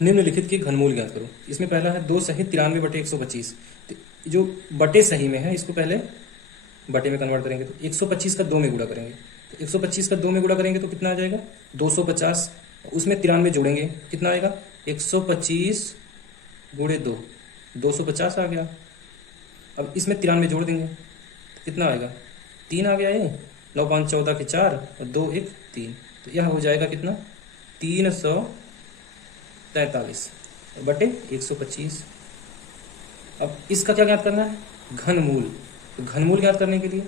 निम्नलिखित के घनमूल ज्ञात करो। इसमें पहला है 2 सही 93 बटे 125। तो जो बटे सही में है इसको पहले बटे में कन्वर्ट करेंगे, तो 125 का 2 में गुणा करेंगे, तो 125 का 2 में गुणा करेंगे तो कितना आ जाएगा 250। उसमें 93 जोड़ेंगे कितना आएगा 125 गुणे 2, 250 आ गया। अब इसमें 93 जोड़ देंगे तो कितना आएगा 3 आ गया। ये 9 5 14 के 4 और 2 1 3, तो यह हो जाएगा कितना 343 बटे 125। अब इसका क्या ज्ञात करना है घनमूल। तो घनमूल ज्ञात करने के लिए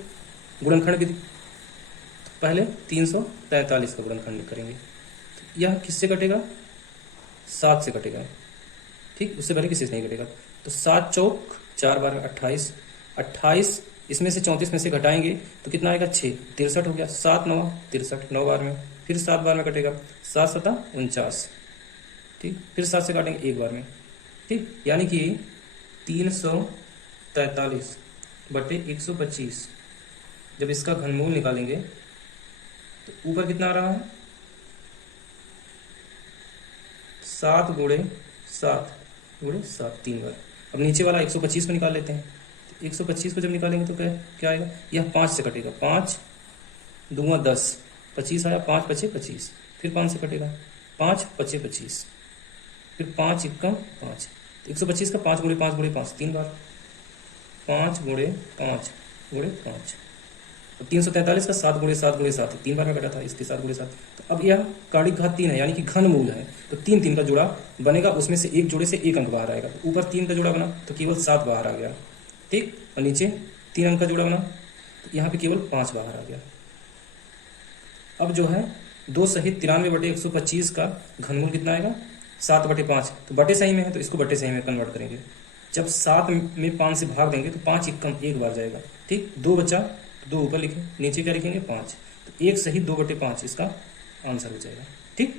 गुणनखंड विधि, तो पहले 343 का गुणनखंड करेंगे, तो यह किससे कटेगा 7 से कटेगा। ठीक, उससे पहले किसी से नहीं कटेगा। तो 7 चौक 4 बार 28, 28 इसमें से 34 में से घटाएंगे तो कितना आएगा 6, 63 हो गया। 7 9 63, 9 बार में, फिर 7 बार में कटेगा, 7 7 49। ठीक, फिर 7 से काटेंगे एक बार में। ठीक, यानी कि 343 बटे 125। जब इसका घनमूल निकालेंगे तो ऊपर कितना आ रहा है 7 गुणे 7 गुणे 7 3 बार। अब नीचे वाला 125 को निकाल लेते हैं। तो 125 को जब निकालेंगे तो क्या आएगा, यह 5 से कटेगा, 5 दूंगा 10, 25 आया, 5 पचे 25, फिर 5 से कटेगा, 5 पचे 25, फिर 5 इक्कम 5। तो 125 का 5 गुणे 5 गुणे 5 3 बार, 5 गुणे 5 गुणे 5। 343 का 7 गुणे 7 गुणे 7 3 बार में कटा था, इसके 7 गुणे 7। तो अब यह काणिक घात 3 है, यानी कि घन मूल है। तो 3 3 का जोड़ा बनेगा, उसमें से एक जोड़े से एक अंक बाहर आएगा। तो ऊपर 3 का जोड़ा बना तो केवल 7 बाहर आ गया। ठीक, और नीचे 3 अंक का जोड़ा बना तो यहाँ पे केवल 5 बाहर आ गया। अब जो है 2 सहित 93 बटे 125 का घनमूल कितना आएगा 7 बटे 5। तो बटे सही में है तो इसको बटे सही में कन्वर्ट करेंगे। जब 7 में 5 से भाग देंगे तो 5 इक्कम एक बार जाएगा। ठीक, 2 बचा, 2 ऊपर लिखे, नीचे क्या लिखेंगे 5। तो 1 सही 2 बटे 5 इसका आंसर हो जाएगा। ठीक,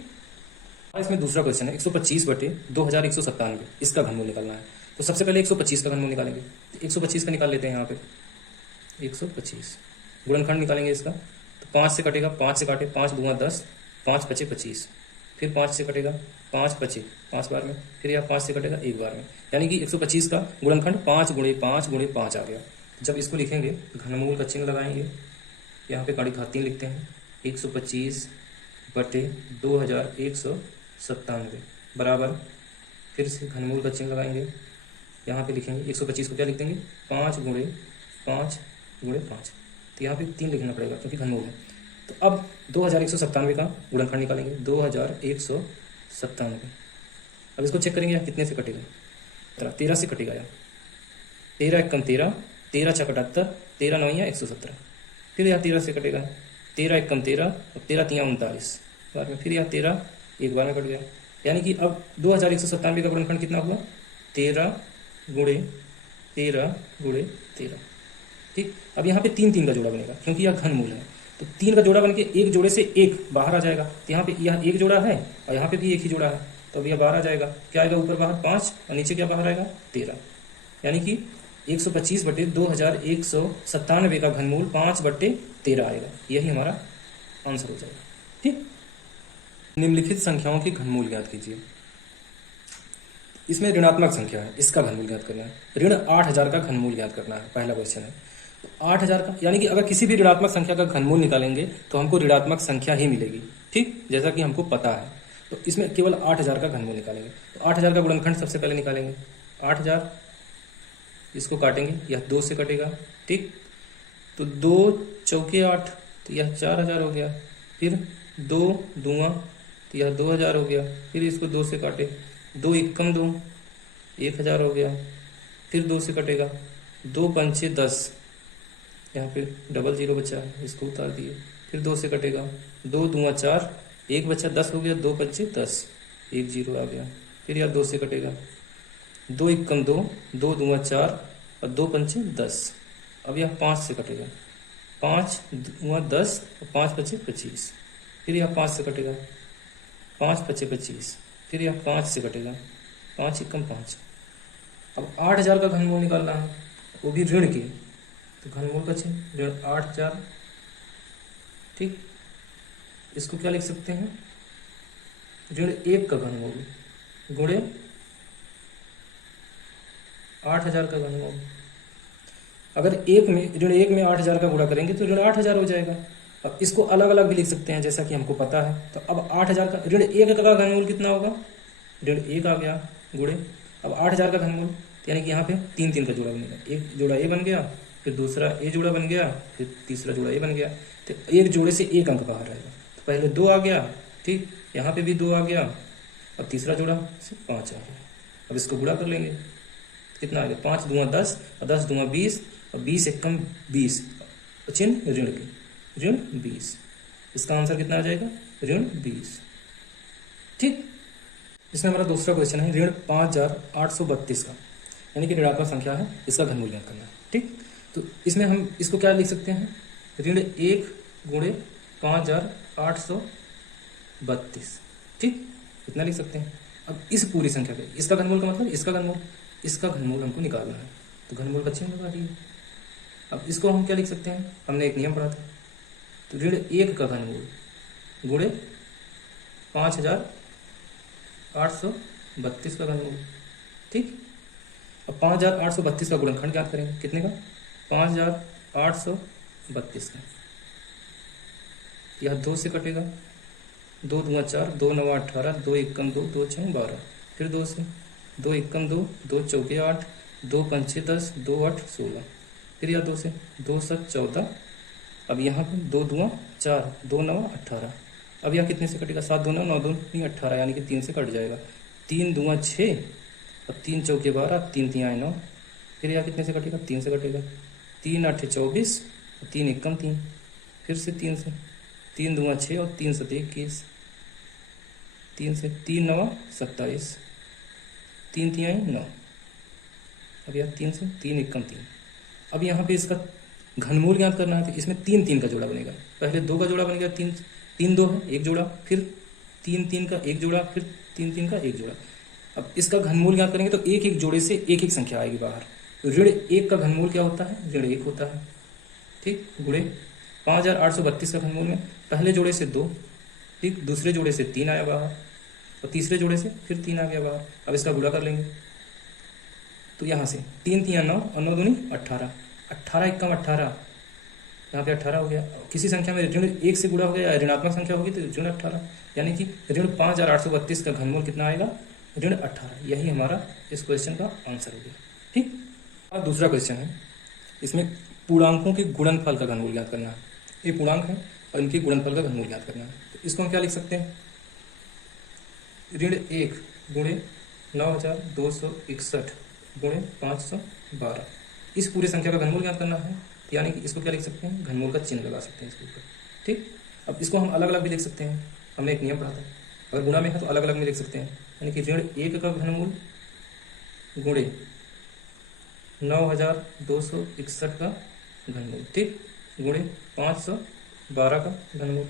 इसमें दूसरा क्वेश्चन है 125 बटे 2197, इसका घनमूल निकालना है। तो सबसे पहले 125 का घनमूल निकालेंगे। तो 125 का निकाल लेते हैं। यहाँ पे 125 गुणनखंड निकालेंगे इसका, तो 5 से कटेगा, 5 से काटे, 5 दूंगा 10, 5 पचे 25, फिर 5 से कटेगा, 5 पचे 5 बार में, फिर यह 5 से कटेगा एक बार में, यानी कि 125 का गुणनखंड 5 गुणे 5 गुणे 5 आ गया। जब इसको लिखेंगे घनमूल का चिन्ह लगाएंगे, यहाँ पे काणिक घात 3 लिखते हैं। 125 बटे 2197 बराबर, फिर से घनमूल का चिन्ह लगाएंगे, यहाँ पे लिखेंगे 125 को क्या लिख देंगे 5 गुणे 5 गुणे 5। तो यहाँ पे 3 लिखना पड़ेगा क्योंकि घनमूल है। तो अब 2197 का गुणनखंड निकालेंगे, 2197। अब इसको चेक करेंगे कितने से कटेगा, 13 से कटेगा। यार 13 एकम 13, 13 छक 78, 13 9 117। फिर यह 13 से कटेगा, 13 एकम 13 और 13 3 39 बार में, फिर यह 13 एक बार में कट गया। यानी कि अब 2197 का गुणनखंड कितना हुआ 13 गुणे 13 गुणे 13। ठीक, अब यहाँ पे 3 3 का जोड़ा बनेगा क्योंकि यह घनमूल है। तो 3 का जोड़ा बन के एक जोड़े से एक बाहर आ जाएगा। तो यहाँ पे यह एक जोड़ा है और यहाँ पे भी एक ही जोड़ा है, तो अब यह बाहर आ जाएगा। क्या आएगा ऊपर बाहर 5 और नीचे क्या बाहर आएगा 13। यानी कि 125 बटे 2197 का घनमूल 5 बटे 13 आएगा। यही हमारा आंसर हो जाएगा। ठीक, निम्नलिखित संख्याओं के घनमूल ज्ञात कीजिए। इसमें ऋणात्मक संख्या है, इसका घनमूल ज्ञात करना है। ऋण 8000 का घनमूल ज्ञात करना है, पहला क्वेश्चन है। तो 8000 का, यानी कि अगर किसी भी ऋणात्मक संख्या का घनमूल निकालेंगे तो हमको ऋणात्मक संख्या ही मिलेगी। ठीक, जैसा कि हमको पता है। तो इसमें केवल 8000 का घनमूल निकालेंगे। तो 8000 का गुणनखंड सबसे पहले निकालेंगे। 8000 इसको काटेंगे, यह 2 से कटेगा। ठीक, तो 2 चौके 8, तो यह 4000 हो गया। फिर 2 दूंगा तो यह 2000 हो गया। फिर इसको 2 से काटे, 2 इक्कम 2, 1000 हो गया। फिर 2 से कटेगा, 2 पंचे 10, यहाँ पे डबल 0 बचा है, इसको उतार दिए। फिर 2 से कटेगा, 2 दूंगा 4, 1 बचा 10 हो गया, 2 पंचे 10, 1 0 आ गया। फिर यह 2 से कटेगा, 2 इक्कम 2, 2 दूंगा 4 और 2 पंचे 10। अब यह 5 से कटेगा, 5 दूंगा 10 और 5 पचे 25। फिर यह 5 से कटेगा, 5 पचे 25। फिर यह 5 से कटेगा, 5 इक्कम 5। अब 8000 का घनमूल निकालना है, वो भी ऋण के। तो घनमूल का चिन्ह ऋण 8000। ठीक, इसको क्या लिख सकते हैं ऋण 1 का घनमूल। गुणे 8,000 का घनमूल। अगर एक में ऋण एक में 8,000 का गुणा करेंगे तो ऋण 8,000 हो जाएगा। अब इसको अलग अलग भी लिख सकते हैं जैसा कि हमको पता है। तो अब 8,000 का ऋण एक का घनमूल कितना होगा, ऋण एक आ गया गुणे अब 8,000 का घनमूल, यानी कि यहाँ पे तीन तीन का जोड़ा बनेगा, एक जोड़ा ए बन गया, फिर दूसरा ए जोड़ा बन गया, फिर तीसरा जोड़ा ए बन गया। तो एक जोड़े से एक अंक बाहर रहेगा, तो पहले 2 आ गया, ठीक, यहाँ पे भी 2 आ गया, अब तीसरा जोड़ा से 5 आ गया। अब इसको गुणा कर लेंगे, कितना आ गया, 5 दूना 10 और 10 दूना 20 और 20 एकम 20, चिन्ह ऋण की, ऋण 20। इसका आंसर कितना आ जाएगा, ऋण 20। ठीक, इसमें हमारा दूसरा क्वेश्चन है ऋण 5,832 का, यानी कि ऋणात्मक संख्या है, इसका घनमूल ज्ञात करना है। ठीक, तो इसमें हम इसको क्या लिख सकते हैं, ऋण 1 गुणे 5,832। ठीक, इतना लिख सकते हैं। अब इस पूरी संख्या पे इसका घनमूल का मतलब इसका घनमूल हमको निकालना है, तो घनमूल का चिन्ह लगा दिए। अब इसको हम क्या लिख सकते हैं, हमने एक नियम पढ़ा था, तो ऋण 1 का घनमूल गुणे 5,832 का घनमूल। ठीक, अब 5,832 का गुणनखंड ज्ञात करेंगे, कितने का, 5,832 का। यह 2 से कटेगा, 2 दूना 4, 2 नवा 18, 2 एकम 2, 2 छः 12, फिर 2 से, 2 एकम 2, 2 चौके 8, 2 पंचे 10, 2 8 16, फिर यह 2 से, 2 7 14, अब यहाँ पर 2 दूना 4, 2 नवा 18, अब यह कितने से कटेगा, 7 दूना 9 दूनी 18, यानी कि 3 से कट जाएगा, 3 दूना 6 और 3 चौके 12, 3 तिहाई 9, फिर यह कितने से कटेगा, 3 से कटेगा, 3 8 24 और 3 एकम 3, फिर से 3 से, 3 दूना 6 और 3 7 21, 3 से, 3 9 27, 3 तिहाई 9, अब यह 3 से, 3 एकम 3। अब यहाँ पे इसका घनमूल ज्ञात करना है, तो इसमें 3 3 का जोड़ा बनेगा, पहले 2 का जोड़ा बन गया, 3 3 2 है, एक जोड़ा, फिर 3 3 का एक जोड़ा, फिर 3 3 का एक जोड़ा। अब इसका घनमूल ज्ञात करेंगे तो एक एक जोड़े से एक एक संख्या आएगी बाहर। तो ऋण 1 का घनमूल क्या होता है, ऋण 1 होता है। ठीक, गुणे 5,832 का घनमूल में पहले जोड़े से 2, ठीक, दूसरे जोड़े से 3 आया बाहर, और तीसरे जोड़े से फिर 3 आ गया बाहर। अब इसका गुणा कर लेंगे, तो यहाँ से 3 3 9 और 9 दूनी 18, 18 एकम 18, यहाँ पे 18 हो गया। किसी संख्या में ऋण 1 से गुणा हो गया या ऋणात्मक संख्या होगी तो ऋण 18, यानी कि ऋण 5,832 का घनमूल कितना आएगा, ऋण 18। यही हमारा इस क्वेश्चन का आंसर हो गया। ठीक, अब दूसरा क्वेश्चन है, इसमें पूर्णांकों के गुणनफल का घनमूल ज्ञात करना है। ये पूर्णांक है और इनके गुणनफल का घनमूल ज्ञात करना है। तो इसको हम क्या लिख सकते हैं, ऋण 1 गुणे 9,261 गुणे 512, इस पूरी संख्या का घनमूल ज्ञात करना है, यानी कि इसको क्या लिख सकते हैं, घनमूल का चिन्ह लगा सकते हैं इसके ऊपर। ठीक, अब इसको हम अलग अलग भी लिख सकते हैं, हमने एक नियम पढ़ा था, अगर गुणा में है तो अलग अलग में लिख सकते हैं, यानी कि ऋण 1 का घनमूल गुणे 9,261 का घनमूल, ठीक, गुणे 512 का घनमूल।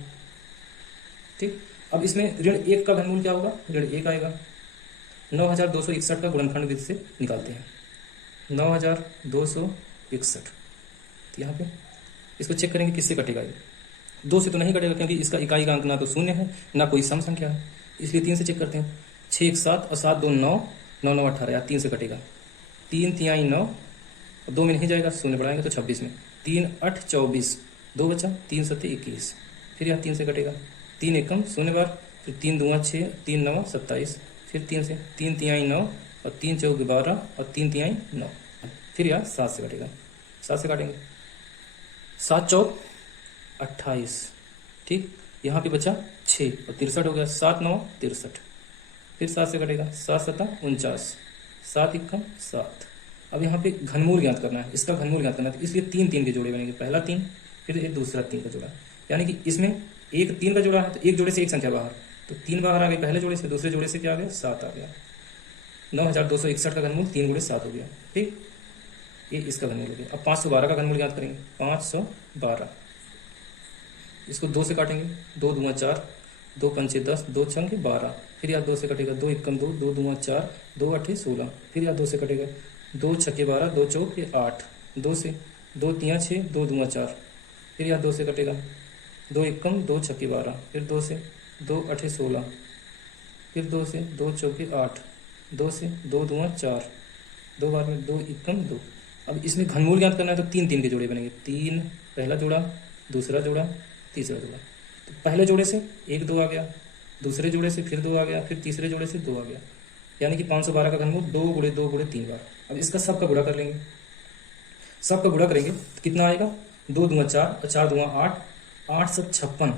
ठीक, अब इसमें ऋण 1 का घनमूल क्या होगा, ऋण 1 आएगा, 9,261 का गुणनखंड विधि से निकालते हैं, 9,261, यहाँ पे इसको चेक करेंगे किससे कटेगा, ये 2 से तो नहीं कटेगा क्योंकि इसका इकाई का अंक ना तो शून्य है ना कोई सम संख्या है, इसलिए 3 से चेक करते हैं, 6 1 7 और 7 2 9, 9 9 18, या 3 से कटेगा, 3 तिहाई 9, 2 में नहीं जाएगा, शून्य बढ़ाएंगे तो 26 में, 3 8 24, 2 बचा, 3 7 21, फिर यह 3 से कटेगा, 3 एकम शून्य बार, फिर 3 दूना 6, 3 9 27, फिर 3 से, 3 तिहाई 9 और 3 चौके 12 और 3 तिहाई 9, फिर यह 7 से कटेगा, 7 से काटेंगे, 7 चौक 28, ठीक, यहाँ पे बचा 6 और 63 हो गया, 7 9 63, फिर 7 से कटेगा, 7 7 49, 7 एकम 7। अब यहाँ पे घनमूल ज्ञात करना है, इसका घनमूल ज्ञात करना है, तो इसलिए 3 3 के जोड़े बनेंगे, पहला 3 फिर एक दूसरा 3 का जोड़ा, यानी कि इसमें एक 3 का जोड़ा है तो एक जोड़े से एक संख्या बाहर, तो 3 बाहर आ गए पहले जोड़े से, दूसरे जोड़े से क्या आ गया, 7 आ गया, 9,261 का घनमूल 3 गुणे 7 हो गया। ठीक, ये इसका घनमूल हो गया। अब 512 का घनमूल ज्ञात करेंगे, 512, इसको 2 से काटेंगे, 2 दूना 4, 2 पंचे 10, 2 छंग 12, फिर यह 2 से कटेगा, 2 एकम 2, 2 दूना 4, 2 8 16, फिर यह 2 से कटेगा, 2 छक्के 12, 2 चौक 8, 2 से, 2 तिया 6, 2 दूना 4, फिर यह 2 से कटेगा, 2 एकम 2 छक्के 12, फिर 2 से, 2 8 16, फिर 2 से 2 चौके 8, 2 से 2 दूना 4, 2 बार में 2 एकम 2। अब इसमें घनमूल ज्ञात करना है तो 3 3 के जोड़े बनेंगे, 3 पहला जोड़ा, दूसरा जोड़ा, तीसरा जोड़ा। तो पहले जोड़े से 1 2 आ गया, दूसरे जोड़े से फिर 2 आ गया, फिर तीसरे जोड़े से 2 आ गया, यानी कि 512 का घनमूल 2 गुणे 2 गुणे 3 बार। अब इसका सब का गुणा कर लेंगे, सब का गुणा करेंगे तो कितना आएगा, 2 दूंगा 4 और 4 दूंगा 8, 8 सब 56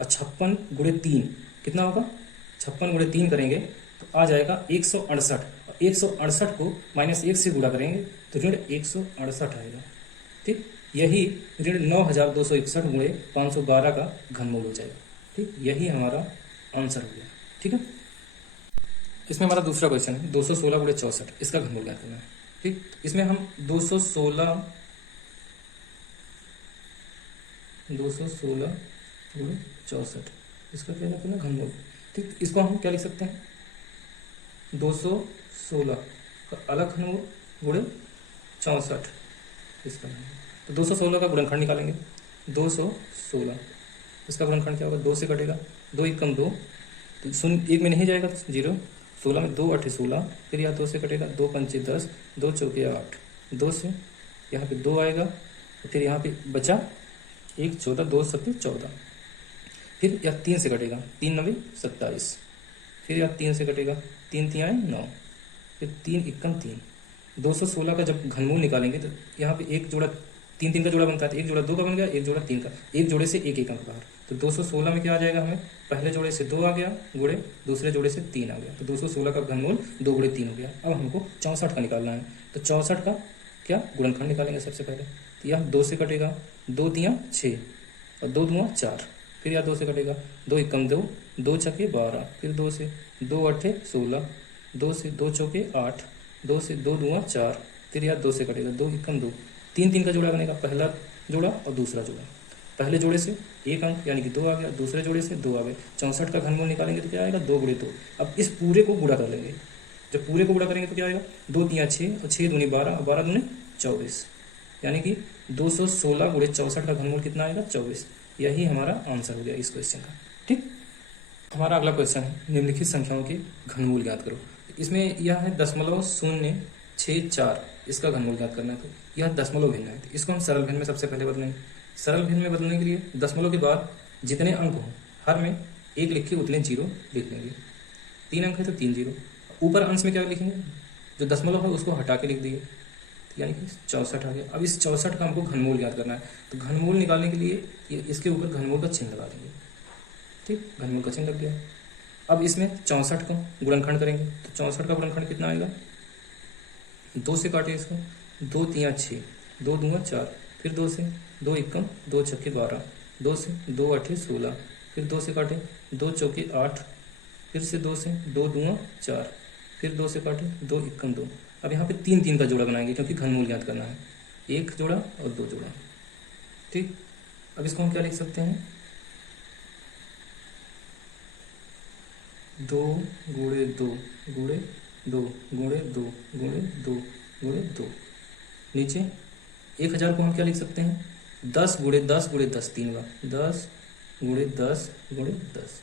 और 56 गुणे 3 कितना होगा, 56 गुणे 3 करेंगे तो आ जाएगा 168। 168 को -1 से गुणा करेंगे तो ऋण 168 आएगा। ठीक, यही ऋण 9261 गुणे 512 का घनमूल हो जाएगा। ठीक, यही हमारा आंसर हो गया। ठीक है, इसमें हमारा दूसरा क्वेश्चन है 216 गुणे 64, इसका घनमूल ज्ञात करना है। ठीक, इसमें हम 216 गुणे 64 इसका क्या करना है, घनमूल। ठीक, इसको हम क्या लिख सकते हैं, 216 का अलग घनमूल गुणे 64 इसका घनमूल। तो 216 का गुणनखंड निकालेंगे, 216 इसका गुणनखंड क्या होगा, 2 से कटेगा, 2 एकम 2, तो शून्य 1 में नहीं जाएगा तो 0, 16 में 2 8 16, फिर यहाँ 2 से कटेगा, 2 पंचे 10, 2 चौके 8, 2 से यहाँ पे 2 आएगा, फिर यहाँ पे बचा 1 14, 2 7 14, फिर यह 3 से कटेगा, 3 9 27, फिर यह 3 से कटेगा, 3 3 आए 9, फिर 3 एकम 3। 216 का जब घनमूल निकालेंगे तो यहाँ पे एक जोड़ा 3 3 का जोड़ा बनता है, तो एक जोड़ा 2 का बन गया, एक जोड़ा 3 का, एक जोड़े से एक एक अंक बाहर। तो 216 में क्या आ जाएगा, हमें पहले जोड़े से 2 आ गया गुणे दूसरे जोड़े से 3 आ गया, तो 216 का घनमूल 2 गुणे 3 हो गया। अब हमको 64 का निकालना है, तो 64 का क्या गुणनखंड निकालेंगे सबसे पहले। तो यह 2 से कटेगा, 2 3 6 और 2 दूना 4, फिर यह 2 से कटेगा, 2 एकम 2, 2 छके 12, फिर 2 से 2 8 16, 2 से 2 चौके 8, 2 से 2 दूना 4, फिर यह 2 से कटेगा, 2 एकम 2, 3 3 का जोड़ा बनेगा, पहला जोड़ा और दूसरा जोड़ा। पहले जोड़े से एक अंक यानी कि 2 आ गया, दूसरे जोड़े से 2 आ गए। 64 का घनमूल निकालेंगे तो क्या आएगा, 2 गुणे 2। अब इस पूरे को गुणा कर लेंगे, जब पूरे को गुणा करेंगे तो क्या आएगा, 2 3 6 और 6 दूनी 12 और 12 दूनी 24, यानी कि 216 गुणे 64 का घनमूल कितना आएगा, 24। यही हमारा आंसर हो गया इस क्वेश्चन का। ठीक, हमारा अगला क्वेश्चन है निम्नलिखित संख्याओं के घनमूल ज्ञात करो। इसमें यह है 0.064, इसका घनमूल ज्ञात करना है। तो यह दशमलव भिन्न है, तो इसको हम सरल भिन्न में सबसे पहले बदलेंगे। सरल भिन्न में बदलने के लिए दशमलव के बाद जितने अंक हों हर में 1 लिख के उतने 0 लिख लेंगे। 3 अंक है तो 3 0, ऊपर अंश में क्या लिखेंगे, जो दशमलव है उसको हटा के लिख दिए, यानी कि 64 आ गया। अब इस 64 का हमको घनमूल ज्ञात करना है, तो घनमूल निकालने के लिए इसके ऊपर घनमूल का चिन्ह लगा देंगे। ठीक, घनमूल का चिन्ह लग गया। अब इसमें 64 का गुणनखंड करेंगे, तो 64 का गुणनखंड कितना आएगा, 2 से काटे इसको, 2 3 6, 2 दूंगा 4, फिर 2 से 2 एकम 2 छक्के 12, 2 से 2 8 16, फिर 2 से काटे, 2 चौके 8, फिर से 2 से 2 दूंगा 4, फिर 2 से काटे, 2 एकम 2। अब यहाँ पे 3 3 का जोड़ा बनाएंगे क्योंकि घनमूल ज्ञात करना है, 1 जोड़ा और 2 जोड़ा। ठीक, अब इसको हम क्या लिख सकते हैं, 2 गुणे 2 गुणे 2 गुणे 2 गुणे 2 गुणे 2। नीचे 1000 को हम क्या लिख सकते हैं, 10 गुणे 10 गुणे 10 3 बार, 10 गुणे 10 गुणे 10।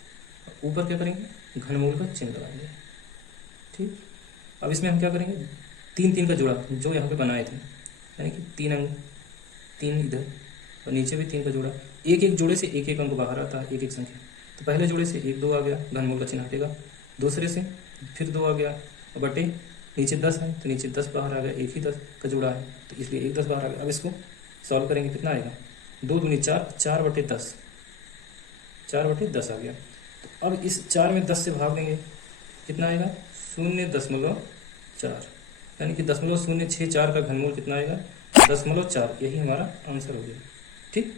ऊपर क्या करेंगे, घनमूल का चिन्ह लगाएंगे। ठीक, अब इसमें हम क्या करेंगे, 3 3 का जोड़ा जो यहाँ पे बनाए थे, यानी कि 3 अंक, 3 इधर और नीचे भी 3 का जोड़ा, एक एक जोड़े से एक एक अंक बाहर आता है, एक एक संख्या। तो पहले जोड़े से 1 2 आ गया, घनमूल का चिन्ह हटेगा, दूसरे से फिर 2 आ गया, बटे नीचे 10 है तो नीचे 10 बाहर आ गया, एक ही 10 का जोड़ा है तो इसलिए 1 10 बाहर आ गया। अब इसको सॉल्व करेंगे, कितना आएगा, 2 दूनी 4, 4 बटे 10, 4 बटे 10 आ गया। तो अब इस 4 में 10 से भाग देंगे, कितना आएगा, 0.4, यानी कि 0.064 का घनमूल कितना आएगा, 0.4। यही हमारा आंसर हो गया। ठीक,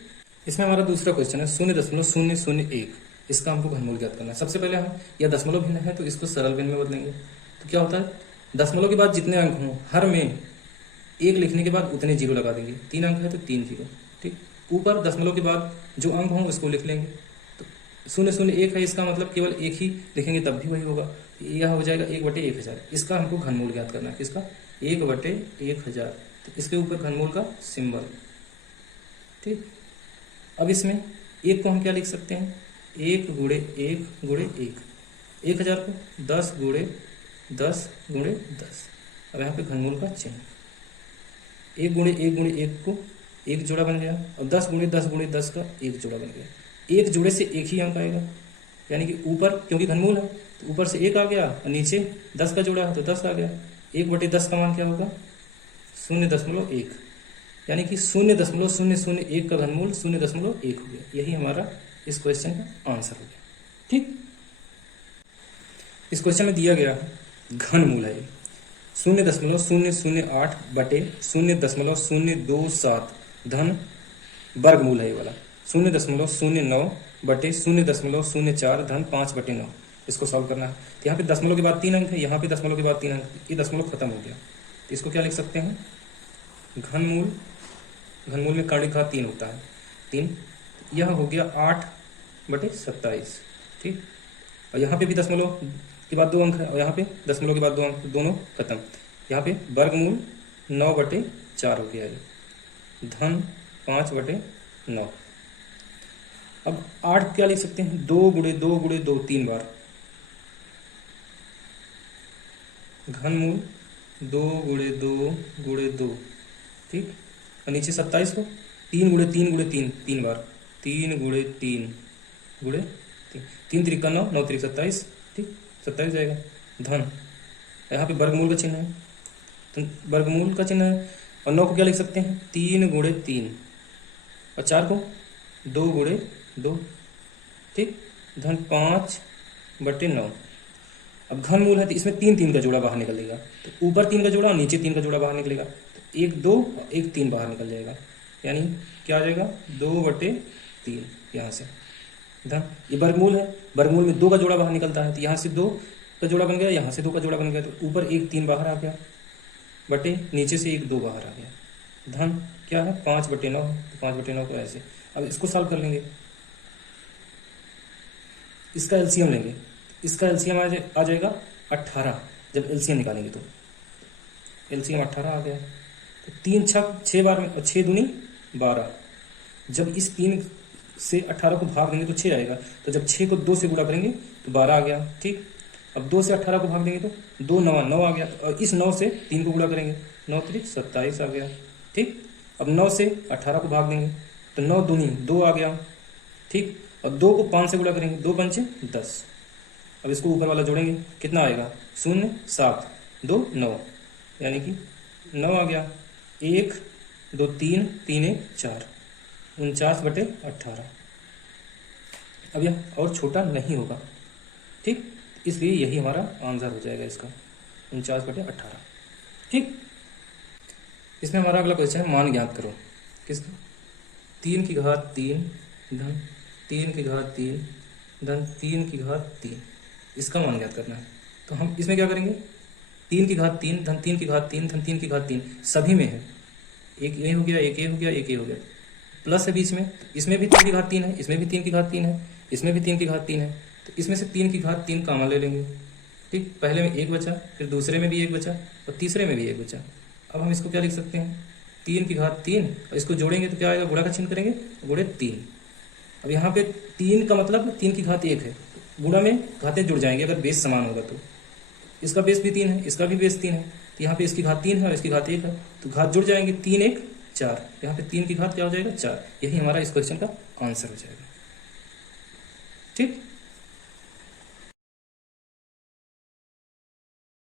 इसमें हमारा दूसरा क्वेश्चन है 0.001, इसका हमको घनमूल ज्ञात करना है। सबसे पहले हम यह दशमलव भिन्न है तो इसको सरल भिन्न में बदलेंगे। तो क्या होता है, दशमलव के बाद जितने अंक हों हर में 1 लिखने के बाद उतने 0 लगा देंगे, 3 अंक है तो 3 0। ठीक, ऊपर दशमलव के बाद जो अंक हों उसको लिख लेंगे। तो 0.01 है, इसका मतलब केवल 1 ही लिखेंगे तब भी वही होगा, यह हो जाएगा 1/1000। इसका हमको घनमूल ज्ञात करना है, किसका, 1/1000। तो इसके ऊपर घनमूल का सिंबल। ठीक, अब इसमें 1 को हम क्या लिख सकते हैं, 1 गुणे 1 गुणे 1, 1000 को 10 गुणे 10 गुणे 10। अब यहाँ पे घनमूल का चिन्ह, 1 गुणे 1 गुणे 1 को एक जोड़ा बन गया, और 10 गुणे 10 गुणे 10 का एक जोड़ा बन गया। एक जोड़े से एक ही अंक आएगा, यानी कि ऊपर क्योंकि घनमूल है तो ऊपर से 1 आ गया और नीचे 10 का जोड़ा है तो 10 आ गया। 1/10 का मान क्या होगा? 0.1, यानी कि 0.001 का घनमूल 0.1 हो गया। यही हमारा इस क्वेश्चन का आंसर हो गया। ठीक, इस क्वेश्चन में दिया गया घनमूल है 0.008 बटे 0.027 धन वर्गमूल है ये वाला 0.09 बटे 0.04 धन 5/9। इसको सॉल्व करना है। तो यहाँ पे दशमलव के बाद 3 अंक है, यहाँ पे दशमलव के बाद 3 अंक, ये दशमलव खत्म हो गया। तो इसको क्या लिख सकते हैं? घनमूल, घनमूल में कर्णिक घात 3 होता है, 3, यह हो गया 8/27। ठीक, और यहाँ पे भी दशमलव के बाद 2 अंक है, और यहाँ पे दशमलव के बाद 2 अंक, दोनों खत्म। यहाँ पे वर्गमूल 9/4 हो गया है, धन 5/9। अब 8 क्या लिख सकते हैं? 2 गुणे 2 गुणे 2, 3 बार। घनमूल 2 गुणे 2 गुणे 2, ठीक, और नीचे 27 को 3 गुणे 3 गुणे 3, 3 बार। 3 गुणे 3 गुणे 3, 3 त्रिका 9, 9 त्रिक 27, ठीक, 27 जाएगा। धन, यहाँ पे वर्गमूल का चिन्ह है, तो वर्गमूल का चिन्ह है। और 9 को क्या लिख सकते हैं? 3 गुणे 3, और 4 को 2 गुणे 2, ठीक, धन 5/9। अब घनमूल है तो इसमें 3 3 का जोड़ा बाहर निकलेगा, तो ऊपर 3 का जोड़ा और नीचे 3 का जोड़ा बाहर निकलेगा, तो 1 2 और 1 3 बाहर निकल जाएगा, यानी क्या आ जाएगा? 2/3 यहाँ से। धन, ये वर्गमूल है, वर्गमूल में 2 का जोड़ा बाहर निकलता है, तो यहाँ से 2 का जोड़ा बन गया, यहाँ से 2 का जोड़ा बन गया, तो ऊपर 1 3 बाहर आ गया, बटे नीचे से 1 2 बाहर आ गया। धन क्या है? 5/9, 5/9 को ऐसे। अब इसको सॉल्व कर लेंगे, इसका एलसीएम लेंगे, इसका एलसीएम आ जाएगा 18। जब एलसीएम निकालेंगे तो एलसीएम 18 आ गया, तो 3 6 बार में, 6 दूनी 12। जब इस 3 से 18 को भाग देंगे तो 6 आएगा, तो जब 6 को 2 से गुणा करेंगे तो 12 आ गया। ठीक, अब 2 से 18 को भाग देंगे तो 2 9 9 आ गया, और इस 9 से 3 को गुणा करेंगे, 9 त्रिक 27 आ गया। ठीक, अब 9 से 18 को भाग देंगे तो 9 दूनी 2 आ गया। ठीक, और 2 को 5 से गुणा करेंगे, 2 पंचे 10। अब इसको ऊपर वाला जोड़ेंगे, कितना आएगा? 0 7 2 9, यानी कि 9 आ गया। 1 2 3 3 1 4, 49/18। अब यह और छोटा नहीं होगा, ठीक, इसलिए यही हमारा आंसर हो जाएगा इसका, 49/18। ठीक, इसमें हमारा अगला क्वेश्चन है मान ज्ञात करो। किसका? 3 की घात 3 धन 3 की घात 3 धन 3 की घात 3, इसका मान ज्ञात करना है। तो हम इसमें क्या करेंगे? 3 की घात 3 धन 3 की घात 3 धन 3 की घात 3 सभी में है, एक ये हो गया, एक ये हो गया, एक ये हो गया, प्लस है बीच में, इसमें भी 3 की घात 3 है, इसमें भी 3 की घात 3 है, इसमें भी 3 की घात 3 है, तो इसमें से 3 की घात 3 कॉमन ले लेंगे। ठीक, पहले में 1 बचा, फिर दूसरे में भी 1 बचा, और तीसरे में भी 1 बचा। अब हम इसको क्या लिख सकते हैं? 3 की घात 3, और इसको जोड़ेंगे तो क्या आएगा? गुणा का चिन्ह करेंगे, गुणे 3। अब यहाँ पे 3 का मतलब 3 की घात 1 है, गुणा में घातें जुड़ जाएंगे अगर बेस समान होगा तो। इसका बेस भी 3 है, इसका भी बेस 3 है, तो यहाँ पे इसकी घात 3 है और इसकी घात 1 है, तो घात जुड़ जाएंगे, 3 1 4। यहाँ पे 3 की घात क्या हो जाएगा? 4। यही हमारा इस क्वेश्चन का आंसर हो जाएगा। ठीक।